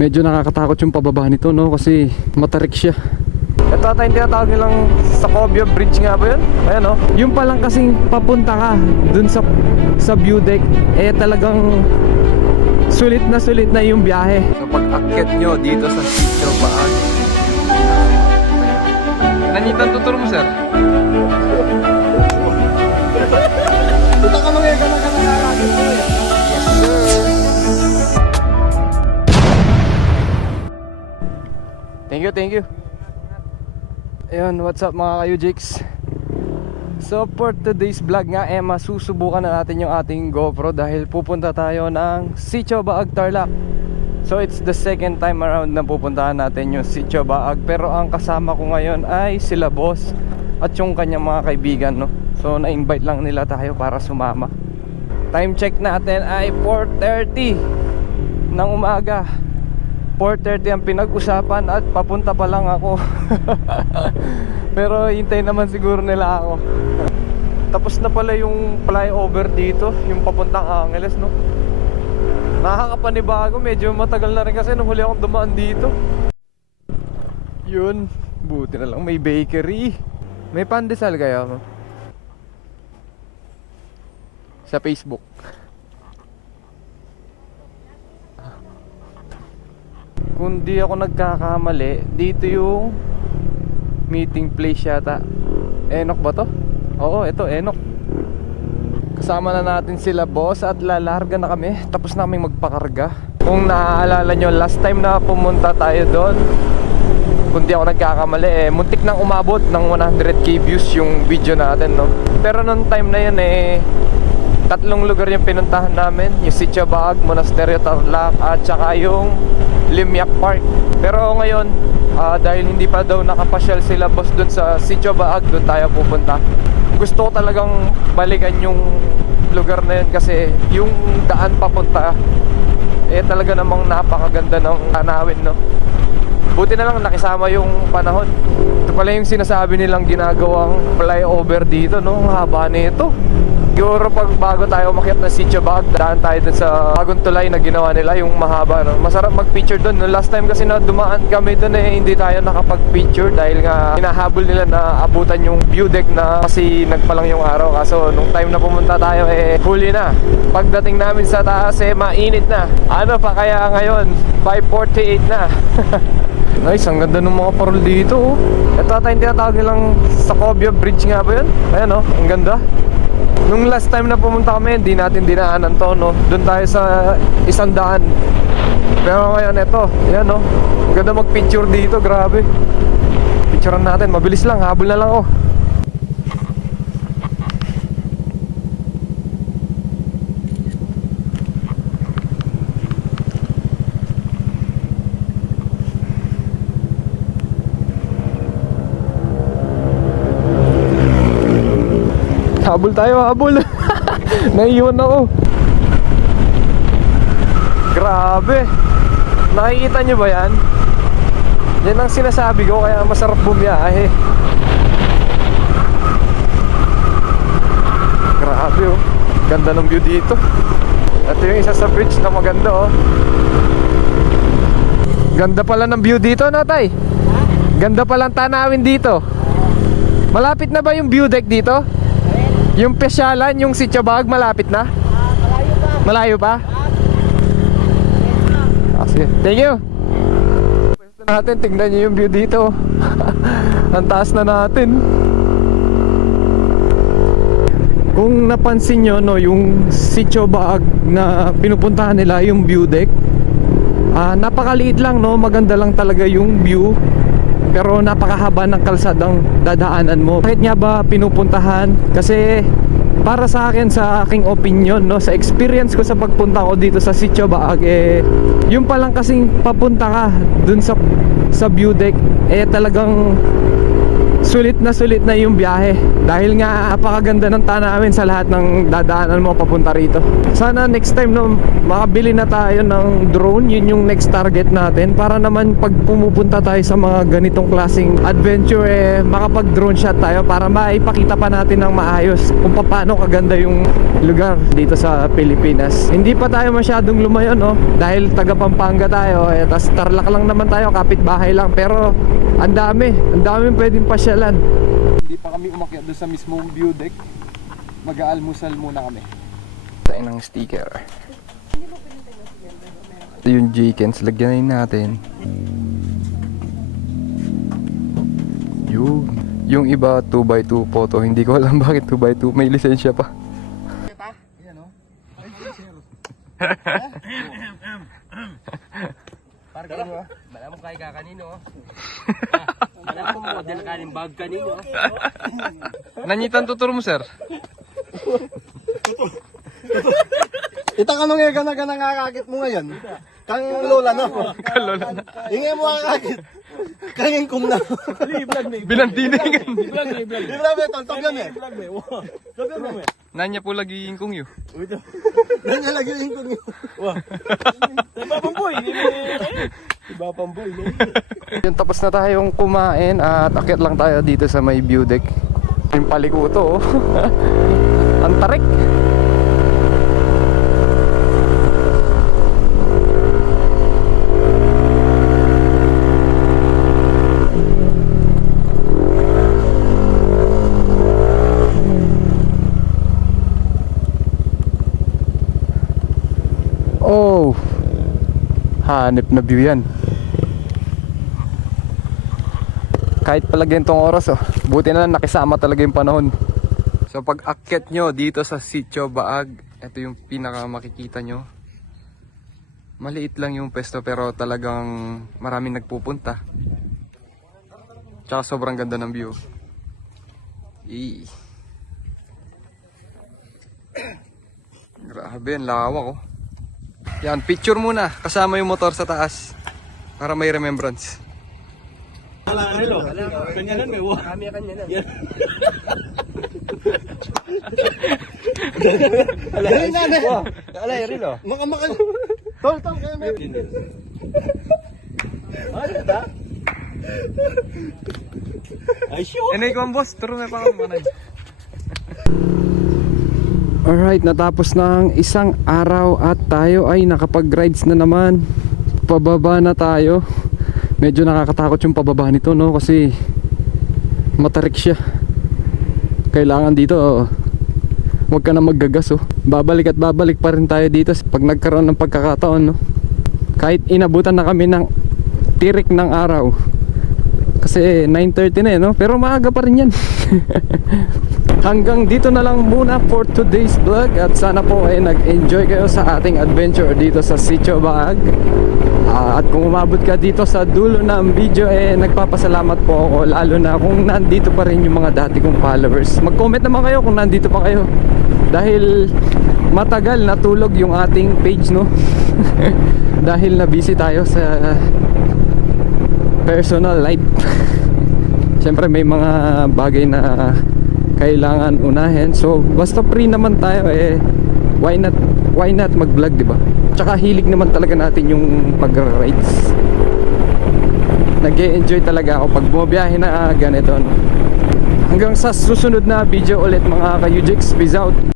Medyo nakakatakot yung pababa nito, no, kasi matarik siya. Ito ata yung tinatawag nilang Sacobia Bridge nga ba yun? Ayan, no? Yung palang kasing papunta ka dun sa view deck, eh talagang sulit na yung biyahe. So pag akyat nyo dito sa Sitio Baag, nanitan tuturo mo, sir? Puta ka mga ka na Yes, sir. Thank you. Ayun, what's up mga kayo-jigs? So for today's vlog nga, masusubukan na natin yung ating GoPro dahil pupunta tayo ng Sitio Baag, Tarlac. So it's the second time around na pupuntahan natin yung Sitio Baag. Pero ang kasama ko ngayon ay sila boss at yung kanyang mga kaibigan, no? So na-invite lang nila tayo para sumama. Time check natin ay 4:30 ng umaga. 4:30 ang pinag-usapan at papunta pa lang ako. Pero hintay naman siguro nila ako. Tapos na pala yung flyover dito, yung papuntang Angeles, no? Nakakapanibago, medyo matagal na rin kasi nung huli akong dumaan dito. Yun, buti na lang may bakery. May pandesal kaya mo? Sa Facebook. Kung di ako nagkakamali, dito yung meeting place yata. Enok ba to? Oo, ito Enok. Kasama na natin sila boss at lalarga na kami. Tapos na kaming magpakarga. Kung naaalala nyo, last time na pumunta tayo doon, kung di ako nagkakamali, muntik nang umabot ng 100k views yung video natin, no? Pero nung time na yun tatlong lugar yung pinuntahan namin, yung Sitio Baag, Monasterio Tarlac, at saka yung Limiak Park. Pero ngayon, dahil hindi pa daw nakapasyal sila boss dun sa Sitio Baag, dun tayo pupunta. Gusto ko talagang balikan yung lugar na yun kasi yung daan papunta talaga namang napakaganda ng tanawin, no? Buti na lang nakisama yung panahon. Ito pala yung sinasabi nilang ginagawang flyover dito, no? Ang haba nito. Siguro pag bago tayo umakyat ng Sitio Baag, daan tayo dun sa bagong tulay na ginawa nila, yung mahaba, no? Masarap mag-picture dun, no? Last time kasi na dumaan kami dun hindi tayo nakapag-picture dahil nga hinahabol nila na abutan yung view deck na kasi nagpalang yung araw. Kaso nung time na pumunta tayo huli na. Pagdating namin sa taas mainit na. Ano pa kaya ngayon? 5:48 na. Nice, ang ganda ng mga parol dito, oh. Ito ata yung tinatawag nilang Sacobia Bridge nga ba yun? Ayan, oh, ang ganda. Nung last time na pumunta kami, hindi natin dinaanan to, no? Doon tayo sa 100. Pero ngayon, ito, ayan, oh. Ang ganda mag-picture dito, grabe. Picturean natin, mabilis lang, habol na lang, oh. Habol tayo, habol. Naiiwan ako. Grabe. Nakikita nyo ba yan? Yan ang sinasabi ko, kaya masarap bumiyahe. Grabe, oh. Ganda ng view dito. Ito yung isa sa bridge na maganda, oh. Ganda pala ng view dito, no, tay? Ganda palang tanawin dito. Malapit na ba yung view deck dito? Yung pesyalan, yung Sitio Baag, malapit na? Malayo pa? Sige. Thank you. Pwesto natin, tingnan nyo yung view dito. Ang taas na natin. Kung napansin nyo, no, yung Sitio Baag na pinupuntahan nila, yung view deck, napakaliit lang, no? Maganda lang talaga yung view. Pero napakahaba ng kalsadang dadaanan mo. Bakit nga ba pinupuntahan? Kasi para sa akin, sa aking opinion, no, sa experience ko sa pagpunta ko dito sa Sitio Baag, yung palang kasing papunta ka dun sa view deck, talagang sulit na yung biyahe. Dahil nga napakaganda ng tanawin sa lahat ng dadaanan mo papunta rito. Sana next time no, makabili na tayo ng drone. Yun yung next target natin. Para naman pag pumupunta tayo sa mga ganitong klaseng adventure, makapag drone shot tayo para maipakita pa natin ng maayos kung paano kaganda yung lugar dito sa Pilipinas. Hindi pa tayo masyadong lumayo no, dahil taga Pampanga tayo, tas Tarlac lang naman tayo, kapitbahay lang. Pero ang daming pwedeng pasyalan. Hindi pa kami umakyat doon sa mismong view deck. Mag-aalmusal muna kami. Tayo ng sticker. Ito yung Jkens, lagyan natin. Yung iba 2x2 photo, hindi ko alam bakit 2x2, may lisensya pa. Bala mo kay kakanino. Bala mo model kanin bag kanino. Nanyitan tuturo mo, sir? Ita ka nung ega na ka nangakakit mo ngayon. Kang lola no? Kalola na. Ingay mo kakakit. Kangin kong na. Binandiningan. Libre, tontog yan eh. Nanya po lagi yung kung yun. Ganyan lagi yung kong yun. Yung tapos na tayong kumain at akyat lang tayo dito sa may view deck. Yung palikuto oh. Ang tarik. Oh, hanip na view yan. Kahit pala ganitong oras oh, buti na lang nakisama talaga yung panahon. So pag akyat nyo dito sa Sitio Baag, ito yung pinaka makikita nyo. Maliit lang yung pesto pero talagang maraming nagpupunta. Tsaka sobrang ganda ng view. Grabe, ang lawak oh. Yan, picture muna kasama yung motor sa taas para may remembrance. Kami kanya na. Alay na na. Alay rilo. Makamakal. Tol, kaya may. Ay shoot. Enay ko ang boss, turo na pa ako manay. Alright, natapos na ang isang araw at tayo ay nakapag-rides na naman. Pababa na tayo. Medyo nakakatakot yung pababa nito no, kasi matarik siya. Kailangan dito wag ka na maggagas oh. Babalik at babalik pa rin tayo dito pag nagkaroon ng pagkakataon no. Kahit inabutan na kami ng tirik ng araw. Kasi 9:30 na no, pero maaga pa rin yan. Hanggang dito na lang muna for today's vlog. At sana po ay nag-enjoy kayo sa ating adventure dito sa Sitio Baag. At kung umabot ka dito sa dulo ng video, nagpapasalamat po ako. Lalo na kung nandito pa rin yung mga dati kong followers. Mag-comment naman kayo kung nandito pa kayo. Dahil matagal natulog yung ating page no. Dahil na busy tayo sa personal life. Siyempre may mga bagay na kailangan unahin. So basta free naman tayo why not mag-vlog, di ba? Tsaka hilig naman talaga natin yung pag-rides. Nag-e-enjoy talaga ako pag bumabiyahe na ganito no? Hanggang sa susunod na video ulit mga ka-UJIX. Peace out.